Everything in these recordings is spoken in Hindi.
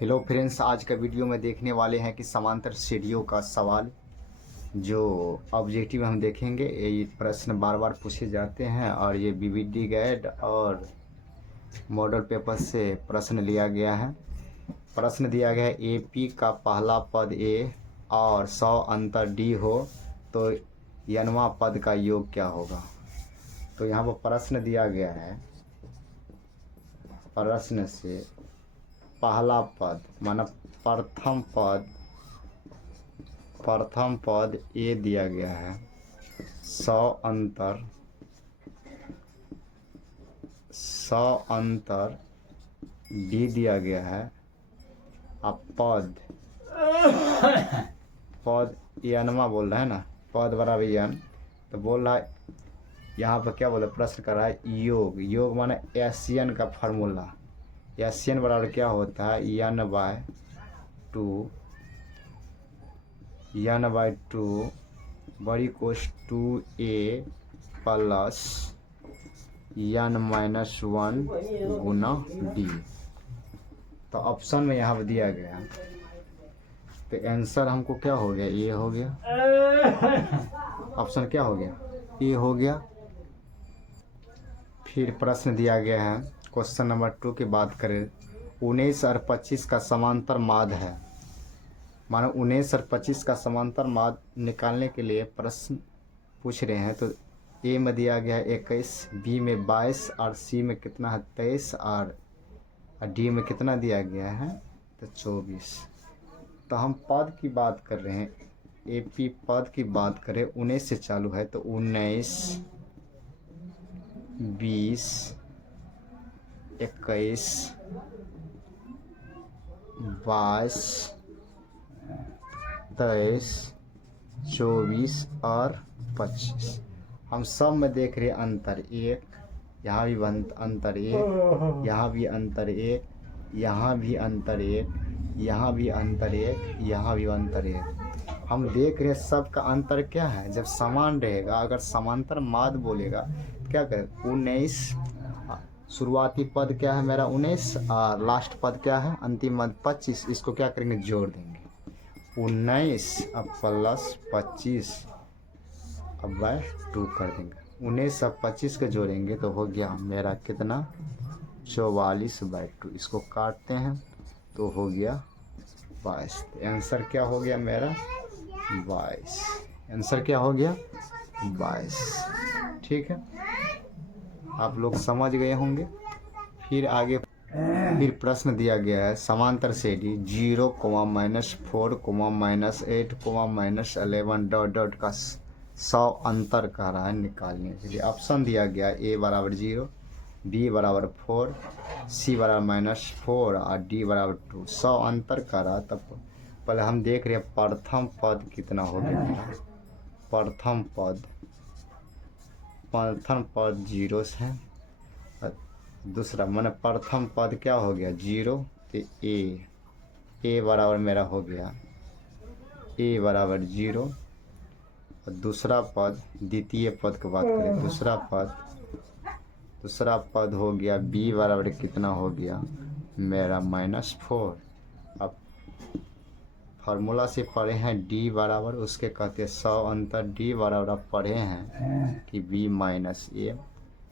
हेलो फ्रेंड्स, आज का वीडियो में देखने वाले हैं कि समांतर श्रेणियों का सवाल जो ऑब्जेक्टिव हम देखेंगे। ये प्रश्न बार बार पूछे जाते हैं और ये बीबीडी गाइड और मॉडल पेपर से प्रश्न लिया गया है। प्रश्न दिया गया है एपी का पहला पद ए और 100 अंतर डी हो तो यनवा पद का योग क्या होगा। तो यहाँ पर प्रश्न दिया गया है, प्रश्न से पहला पद माना प्रथम पद ए दिया गया है, 100 अंतर डी दिया गया है। अब पद यनमा बोल रहा है ना, पद बराबर यन, तो बोल रहा है यहाँ पर क्या बोला, प्रश्न कर रहा है योग माना एशियन का फार्मूला। एशियन बराबर क्या होता है, n/2 बड़ी कोश 2a प्लस n-1 गुना डी। तो ऑप्शन में यहाँ पर दिया गया, तो आंसर हमको क्या हो गया, ए हो गया। ऑप्शन क्या हो गया, ए हो गया। फिर प्रश्न दिया गया है, क्वेश्चन नंबर 2 की बात करें, 19 और 25 का समांतर माध्य है। मानो 19 और 25 का समांतर माध्य निकालने के लिए प्रश्न पूछ रहे हैं। तो ए में दिया गया है 21, बी में 22 और सी में कितना है 23 और डी में कितना दिया गया है तो 24। तो हम पद की बात कर रहे हैं, एपी पद की बात करें 19 से चालू है तो 19, 20, 21, 22, 23, 24 और 25। हम सब में देख रहे हैं अंतर एक, यहाँ भी अंतर एक, यहाँ भी अंतर एक, यहाँ भी अंतर एक, यहाँ भी अंतर एक, यहाँ भी अंतर एक। हम देख रहे हैं सबका अंतर क्या है, जब समान रहेगा, अगर समांतर माध्य बोलेगा क्या करें, 19 शुरुआती पद क्या है मेरा 19 और लास्ट पद क्या है अंतिम पद 25। इसको क्या करेंगे, जोड़ देंगे, 19 अब प्लस 25 अब बाय 2 कर देंगे। 19 अब 25 के जोड़ेंगे तो हो गया मेरा कितना 44/2। इसको काटते हैं तो हो गया 22। आंसर क्या हो गया मेरा 22। आंसर क्या हो गया 22। ठीक है, आप लोग समझ गए होंगे। फिर आगे फिर प्रश्न दिया गया है, समांतर श्रेणी 0, -4, -8, -11 का 100 अंतर कह रहा है निकालने के लिए। ऑप्शन दिया गया ए बराबर 0, बी बराबर 4, सी बराबर -4 और डी बराबर 2। 100 अंतर कह रहा है, तब पहले हम देख रहे हैं प्रथम पद कितना हो गया मेरा। प्रथम पद 0 है, दूसरा मैंने प्रथम पद क्या हो गया 0, तो ए बराबर मेरा हो गया ए बराबर 0। और दूसरा पद द्वितीय पद की बात करें, दूसरा पद हो गया बी बराबर कितना हो गया मेरा -4। अब फार्मूला से पढ़े हैं डी बराबर, उसके कहते हैं 100 अंतर डी बराबर। अब पढ़े हैं कि बी -a,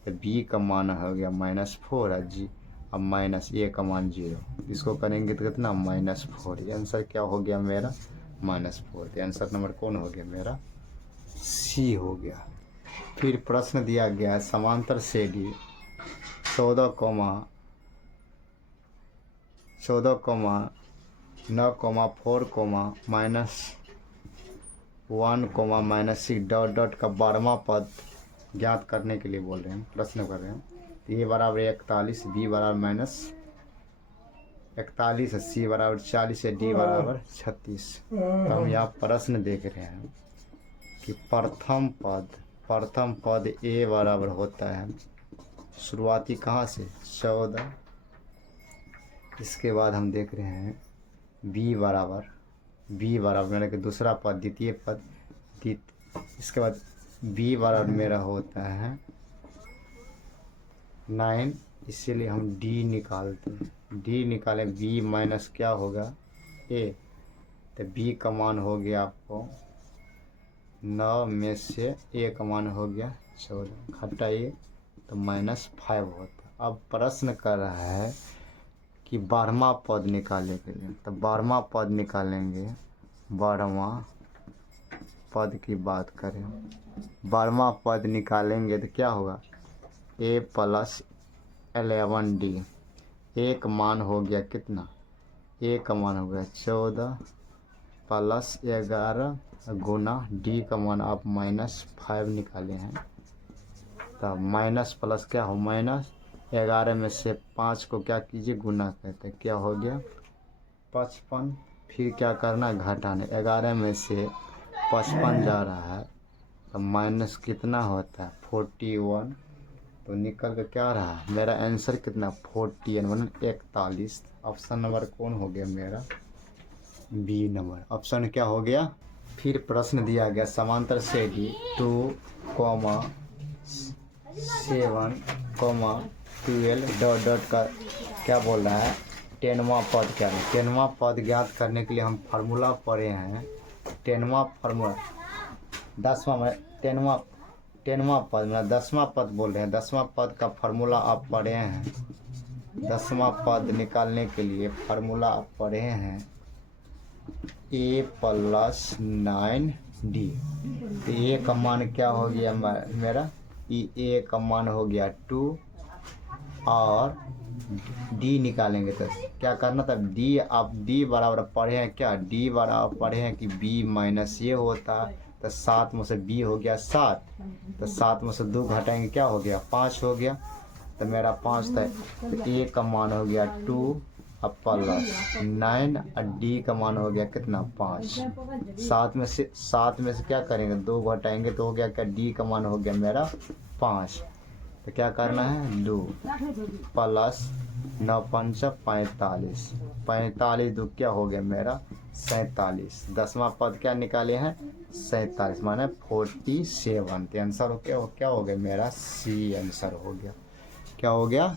तो बी का मान हो गया -4 और जी अब -a का मान 0। इसको करेंगे तो कितना -4। आंसर क्या हो गया मेरा -4। तो आंसर नंबर कौन हो गया मेरा सी हो गया। फिर प्रश्न दिया गया है, समांतर श्रेणी 14, 9, 4, -1, -6 का 12वां पद ज्ञात करने के लिए बोल रहे हैं, प्रश्न कर रहे हैं। तो ए बराबर 41, बी बराबर -41, सी बराबर 40 है, डी बराबर 36। तो हम यहाँ प्रश्न देख रहे हैं कि प्रथम पद ए बराबर होता है शुरुआती कहाँ से 14। इसके बाद हम देख रहे हैं बी बराबर मेरा कि दूसरा पद द्वितीय पद, इसके बाद बी बराबर मेरा होता है 9, इसीलिए हम डी निकालते हैं। डी निकालें, बी माइनस क्या होगा ए, तो बी का मान हो गया आपको 9 में से ए का मान हो गया 14, घटाइए तो -5 होता। अब प्रश्न कर रहा है कि 12वां पद निकालने के लिए, तो 12वां पद निकालेंगे। 12वां पद की बात करें, 12वां पद निकालेंगे तो क्या होगा ए प्लस 11d, ए का मान हो गया कितना, ए का मान हो गया 14 प्लस 11 गुना डी का मान आप -5 निकाले हैं। तब माइनस प्लस क्या हो, -11 में से 5 को क्या कीजिए गुना करते, क्या हो गया 55। फिर क्या करना घटाने, 11 में से 55 जा रहा है तो माइनस कितना होता है 41, तो निकल कर क्या रहा है मेरा आंसर कितना 41 मतलब 41। ऑप्शन नंबर कौन हो गया मेरा, बी नंबर ऑप्शन क्या हो गया। फिर प्रश्न दिया गया समांतर से डी 2, 7, 12 डॉट डॉट का क्या बोल रहा है 10वां पद क्या है। 10वां पद ज्ञात करने के लिए हम फार्मूला पढ़े हैं, 10वां फार्मूला 10वां में 10वां पद मतलब 10वां पद बोल रहे हैं, 10वां पद का फार्मूला आप पढ़े हैं। 10वां पद निकालने के लिए फार्मूला आप पढ़े हैं ए प्लस 9d, तो ए का मान क्या हो गया मेरा, ए का मान हो गया 2 और डी निकालेंगे तो क्या करना था डी, आप डी बराबर पढ़े हैं क्या, डी बराबर पढ़े हैं कि बी माइनस ये होता, तो 7 में से बी हो गया 7, तो 7 में से 2 घटाएंगे क्या हो गया 5 हो गया, तो मेरा 5 था, तो ए का मान हो गया 2 अब प्लस 9 और डी का मान हो गया कितना 5। 7 में से क्या करेंगे 2 घटाएंगे तो हो गया क्या, डी का मान हो गया मेरा 5, तो क्या करना है 2 प्लस 9 5 45, 45 2 क्या हो गया मेरा 47। 10वां पद क्या निकाले हैं 47 माने 47, तो आंसर क्या हो गया मेरा सी आंसर हो गया, क्या हो गया